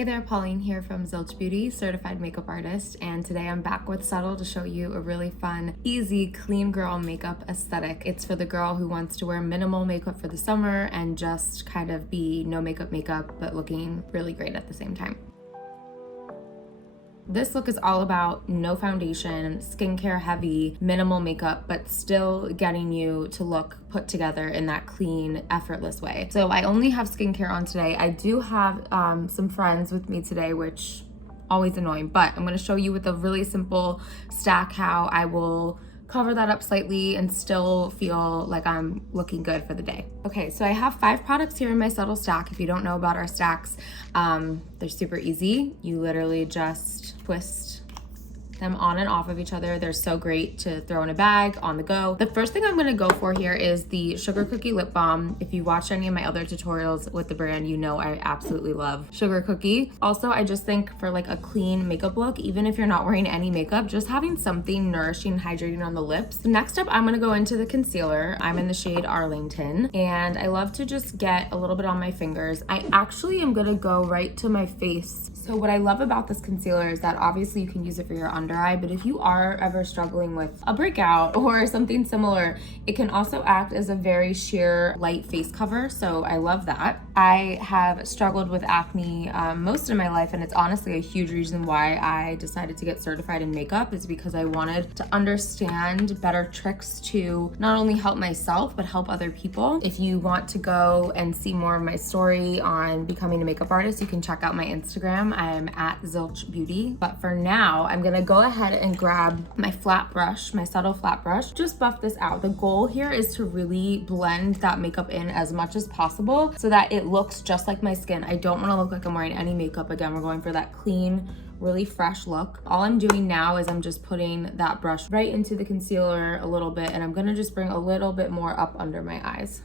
Hey there, Pauline here from Zilch Beauty, certified makeup artist, and today I'm back with Subtl to show you a really fun, easy, clean girl makeup aesthetic. It's for the girl who wants to wear minimal makeup for the summer and just kind of be no makeup, but looking really great at the same time. This look is all about no foundation, skincare heavy, minimal makeup, but still getting you to look put together in that clean, effortless way. So I only have skincare on today. I do have some friends with me today, which always annoying, but I'm gonna show you with a really simple stack how I will cover that up slightly and still feel like I'm looking good for the day. Okay, so I have 5 products here in my Subtl stack. If you don't know about our stacks, they're super easy. You literally just twist them on and off of each other. They're so great to throw in a bag on the go. The first thing I'm gonna go for here is the Sugar Cookie Lip Balm. If you watched any of my other tutorials with the brand, you know I absolutely love Sugar Cookie. Also, I just think for like a clean makeup look, even if you're not wearing any makeup, just having something nourishing and hydrating on the lips. So next up, I'm gonna go into the concealer. I'm in the shade Arlington, and I love to just get a little bit on my fingers. I actually am gonna go right to my face. So what I love about this concealer is that obviously you can use it for your under eye, but if you are ever struggling with a breakout or something similar, it can also act as a very sheer light face cover. So I love that. I have struggled with acne most of my life, and it's honestly a huge reason why I decided to get certified in makeup, is because I wanted to understand better tricks to not only help myself, but help other people. If you want to go and see more of my story on becoming a makeup artist, you can check out my Instagram. I'm at Zilch Beauty. But for now, I'm gonna go ahead and grab my flat brush, my Subtl flat brush, just buff this out. The goal here is to really blend that makeup in as much as possible so that it looks just like my skin. I don't wanna look like I'm wearing any makeup. Again, we're going for that clean, really fresh look. All I'm doing now is I'm just putting that brush right into the concealer a little bit, and I'm gonna just bring a little bit more up under my eyes.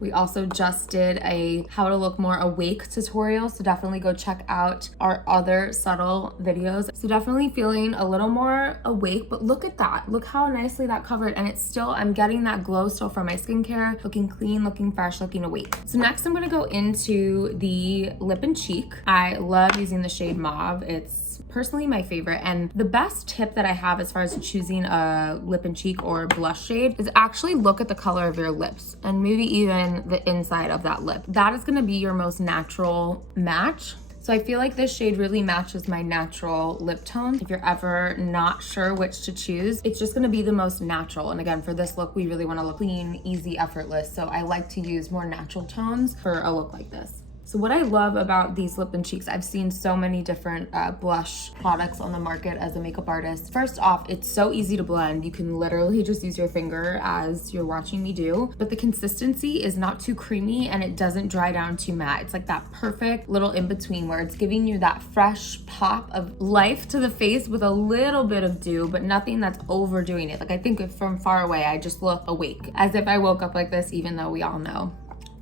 We also just did a how to look more awake tutorial, so definitely go check out our other Subtl videos. So definitely feeling a little more awake, but look at that. Look how nicely that covered, and it's still, I'm getting that glow still from my skincare, looking clean, looking fresh, looking awake. So next I'm gonna go into the lip and cheek. I love using the shade Mauve. It's personally my favorite, and the best tip that I have as far as choosing a lip and cheek or blush shade is actually look at the color of your lips and maybe even the inside of that lip. That is gonna be your most natural match. So I feel like this shade really matches my natural lip tone. If you're ever not sure which to choose, it's just gonna be the most natural. And again, for this look, we really wanna look clean, easy, effortless. So I like to use more natural tones for a look like this. So what I love about these lip and cheeks, I've seen so many different blush products on the market as a makeup artist. First off, it's so easy to blend. You can literally just use your finger as you're watching me do, but the consistency is not too creamy and it doesn't dry down too matte. It's like that perfect little in-between where it's giving you that fresh pop of life to the face with a little bit of dew, but nothing that's overdoing it. Like I think if from far away, I just look awake, as if I woke up like this, even though we all know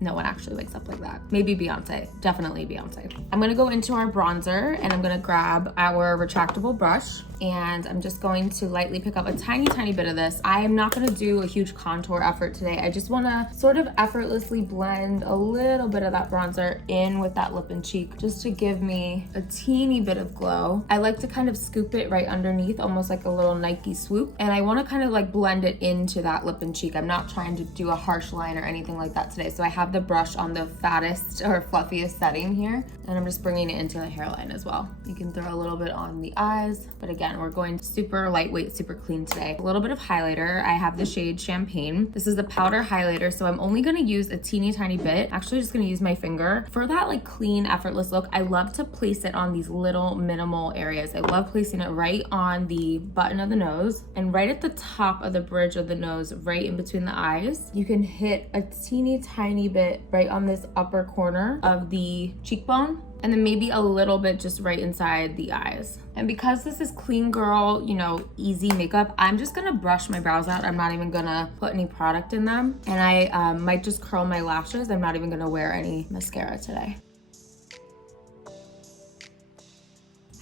no one actually wakes up like that. Maybe Beyonce, definitely Beyonce. I'm gonna go into our bronzer and I'm gonna grab our retractable brush, and I'm just going to lightly pick up a tiny bit of this. I am not gonna do a huge contour effort today. I just wanna sort of effortlessly blend a little bit of that bronzer in with that lip and cheek, just to give me a teeny bit of glow. I like to kind of scoop it right underneath, almost like a little Nike swoop. And I wanna kind of like blend it into that lip and cheek. I'm not trying to do a harsh line or anything like that today. So I have the brush on the fattest or fluffiest setting here, and I'm just bringing it into the hairline as well. You can throw a little bit on the eyes, but again, we're going super lightweight, super clean today. A little bit of highlighter. I have the shade Champagne. This is a powder highlighter, so I'm only gonna use a teeny tiny bit. Actually, just gonna use my finger. For that like clean, effortless look, I love to place it on these little minimal areas. I love placing it right on the button of the nose and right at the top of the bridge of the nose, right in between the eyes. You can hit a teeny tiny bit right on this upper corner of the cheekbone, and then maybe a little bit just right inside the eyes. And because this is clean girl, you know, easy makeup, I'm just gonna brush my brows out. I'm not even gonna put any product in them. And I might just curl my lashes. I'm not even gonna wear any mascara today.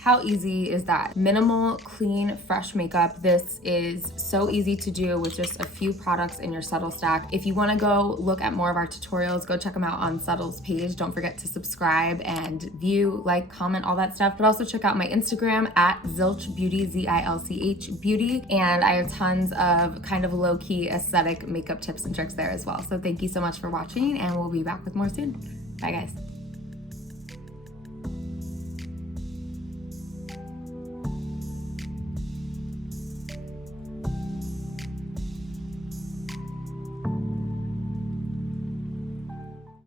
How easy is that? Minimal, clean, fresh makeup. This is so easy to do with just a few products in your Subtl stack. If you wanna go look at more of our tutorials, go check them out on Subtl's page. Don't forget to subscribe and view, like, comment, all that stuff. But also check out my Instagram at Zilch Beauty, ZILCH Beauty. And I have tons of kind of low-key aesthetic makeup tips and tricks there as well. So thank you so much for watching, and we'll be back with more soon. Bye guys.